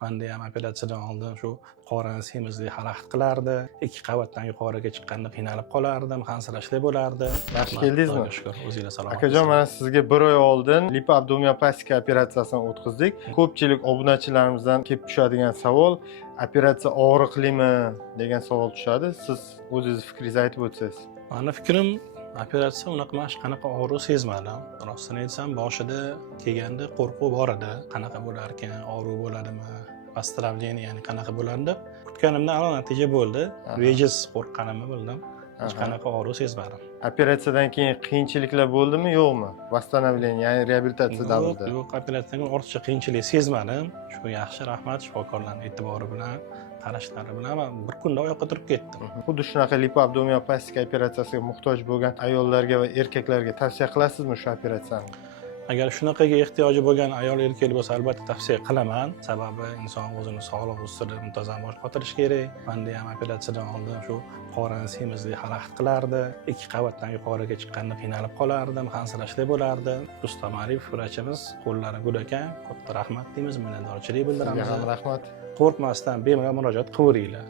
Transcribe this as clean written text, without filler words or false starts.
Menda ham operatsiyadan oldin shu qorin semizlik xalaqit qilardi. 2 qavatdan yuqoriga chiqqanda qiynalib qolardim, hansirashli bo'lardi. Yaxshi keldingizmi? Xudoga shukr, o'zingizlar Akajon, salomat. mana sizga 1 oy oldin lipoabdominoplastika operatsiyasini o'tkazdik. Ko'pchilik obunachilarimizdan kelib tushadigan savol, operatsiya og'riqlimi degan savol tushadi. Siz o'zingiz fikringizni aytib o'tsangiz. Mani fikrim, operatsiya unaqa hech qanaqa og'riq sezmadim. Rostini aytsam, boshida kelganda qo'rquv bor edi. Qanaqa bo'lar ekan, og'riq bo'ladimi, vastravlение, ya'ni qanaqa bo'ladi deb. Kutganimdan a'lo natija bo'ldi. Bejiz qo'rqqanimni bildim. Hech qanaqa og'riq sezmadim. Operatsiyadan keyin qiyinchiliklar bo'ldimi, yo'qmi? Восстановление, ya'ni reabilitatsiya davrida. Yo'q, operatsiyadan keyin ortiqcha qiyinchilik sezmadim. Shu yaxshi, rahmat shifokorlarning e'tibori bilan, qarashlari bilan men bir kunda oyoqqa turib ketdim. Xuddi shunaqa lipoabdominoplastika operatsiyasiga muhtoj bo'lgan ayollarga va erkaklarga tavsiya qilasizmi shu operatsiyani? Agar shunaqaga ehtiyoji bo'lgan ayol erkak bo'lsa, albatta tavsiya qilaman. Sababi inson o'zini sog'liq ustida muntazam bosh qotirish kerak. Menda ham operatsiyadan oldin shu qorin semizlik xalaqit qilardi. 2 qavatdan yuqoriga chiqqanda qiynalib qolardim, hansirashli bo'lardi. Rustam Arifov vrachimiz qo'llari gul ekan. Katta rahmat deymiz, minnatdorchilik bildiramiz. Sizga ham rahmat. Qo'rqmasdan bemalol murojaat qilaveringlar.